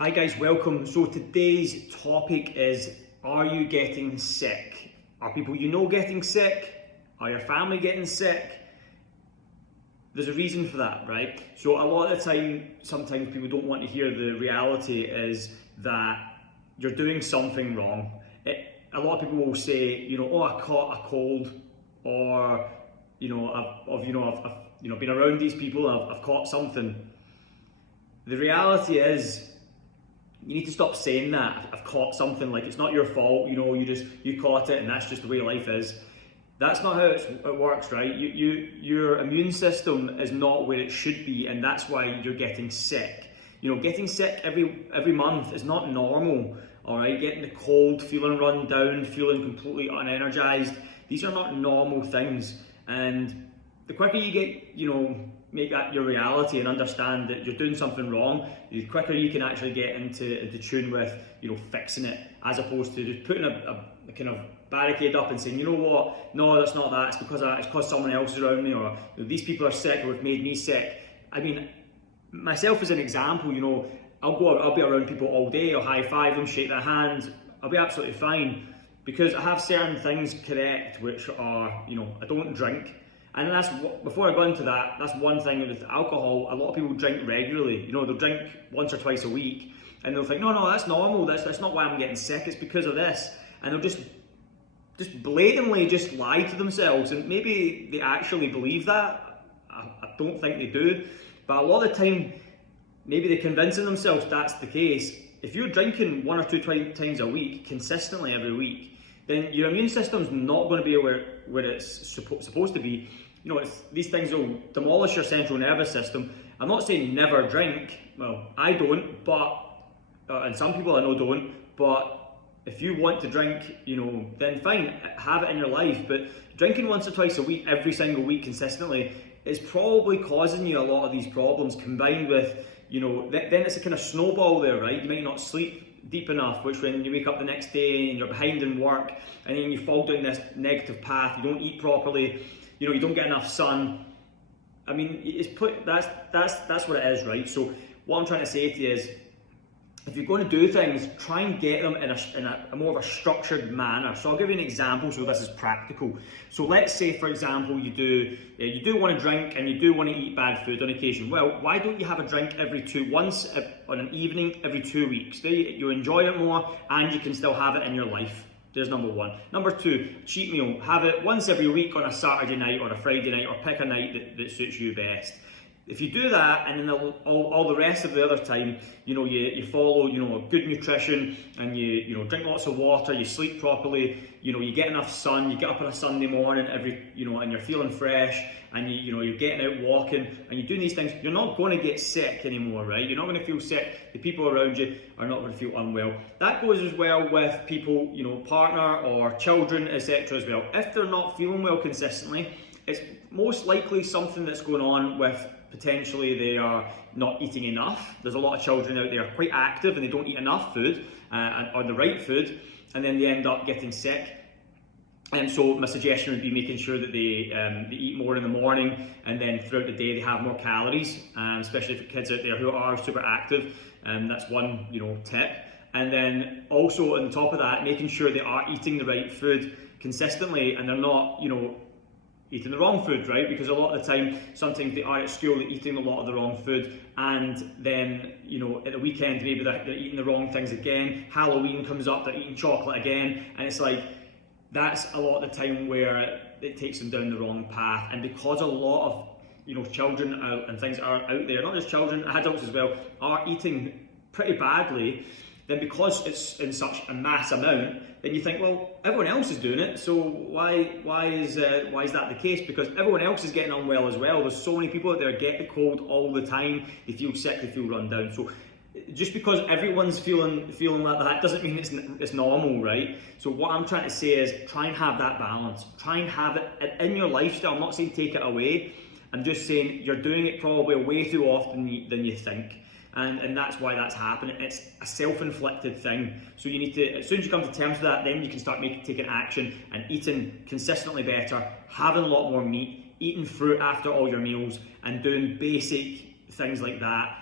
Hi guys, welcome. So today's topic is, are you getting sick? Are people you know getting sick? Are your family getting sick? There's a reason for that, right? So a lot of the time, sometimes people don't want to hear the reality is that you're doing something wrong. A lot of people will say, oh, I caught a cold, or I've been around these people, I've caught something. The reality is, you need to stop saying that. I've caught something, like it's not your fault, you caught it and that's just the way life is. That's not how it works, right? Your immune system is not where it should be, and that's why you're getting sick. Getting sick every month is not normal, all right? Getting the cold, feeling run down, feeling completely unenergized, these are not normal things. And the quicker you get, make that your reality and understand that you're doing something wrong, the quicker you can actually get into tune with, fixing it, as opposed to just putting a kind of barricade up and saying, you know what, no, that's not that, it's because someone else is around me, or these people are sick or have made me sick. I mean, myself as an example, I'll be around people all day, I'll high five them, shake their hands, I'll be absolutely fine, because I have certain things correct, which are, I don't drink. And that's, before I go into that, that's one thing with alcohol. A lot of people drink regularly. They'll drink once or twice a week, and they'll think, no, that's normal. That's not why I'm getting sick. It's because of this. And they'll just blatantly just lie to themselves. And maybe they actually believe that. I don't think they do. But a lot of the time, maybe they're convincing themselves that's the case. If you're drinking 1 or 2 times a week, consistently every week, then your immune system's not going to be where it's supposed to be. These things will demolish your central nervous system. I'm not saying never drink. Well, I don't, but and some people I know don't. But if you want to drink, then fine, have it in your life. But drinking once or twice a week, every single week, consistently, is probably causing you a lot of these problems. Combined with, then it's a kind of snowball there, right? You might not sleep deep enough, which when you wake up the next day and you're behind in work, and then you fall down this negative path. You don't eat properly. You don't get enough sun. I mean, that's what it is, right? So what I'm trying to say to you is, if you're going to do things, try and get them in a more of a structured manner. So I'll give you an example so this is practical. So let's say, for example, you do want to drink and you do want to eat bad food on occasion. Well, why don't you have a drink once on an evening every 2 weeks? You enjoy it more and you can still have it in your life. There's number one. Number two, cheat meal. Have it once every week on a Saturday night or a Friday night, or pick a night that suits you best. If you do that, and then all the rest of the other time, you follow, good nutrition, and you drink lots of water, you sleep properly, you get enough sun, you get up on a Sunday morning and you're feeling fresh, and you're getting out walking, and you're doing these things, you're not going to get sick anymore, right? You're not going to feel sick. The people around you are not going to feel unwell. That goes as well with people, partner or children, etc. as well. If they're not feeling well consistently, it's most likely something that's going on with, potentially they are not eating enough. There's a lot of children out there quite active and they don't eat enough food or the right food, and then they end up getting sick. And so my suggestion would be making sure that they eat more in the morning, and then throughout the day they have more calories, especially for kids out there who are super active. That's one tip. And then also on top of that, making sure they are eating the right food consistently, and they're not eating the wrong food, right? Because a lot of the time, sometimes they are at school, they're eating a lot of the wrong food, and then, at the weekend, maybe they're eating the wrong things again. Halloween comes up, they're eating chocolate again, and it's like, that's a lot of the time where it takes them down the wrong path. And because a lot of, children and things are out there, not just children, adults as well, are eating pretty badly, then because it's in such a mass amount, then you think, well, everyone else is doing it, so why is that the case? Because everyone else is getting unwell as well. There's so many people out there get the cold all the time. They feel sick, they feel run down. So just because everyone's feeling like that doesn't mean it's normal, right? So what I'm trying to say is, try and have that balance. Try and have it in your lifestyle. I'm not saying take it away. I'm just saying you're doing it probably way too often than you think. And that's why that's happening. It's a self-inflicted thing. So you need to, as soon as you come to terms with that, then you can start taking action and eating consistently better, having a lot more meat, eating fruit after all your meals, and doing basic things like that.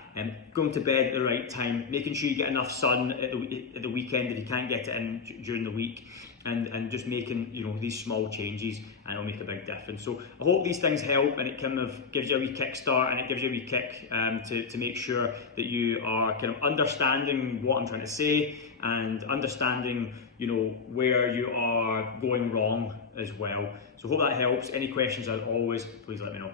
going to bed at the right time, making sure you get enough sun at the weekend if you can't get it in during the week, and just making, you know, these small changes, and it'll make a big difference. So I hope these things help, and it kind of gives you a wee kickstart, and it gives you a wee kick to make sure that you are kind of understanding what I'm trying to say, and understanding, you know, where you are going wrong as well. So hope that helps. Any questions, as always, please let me know.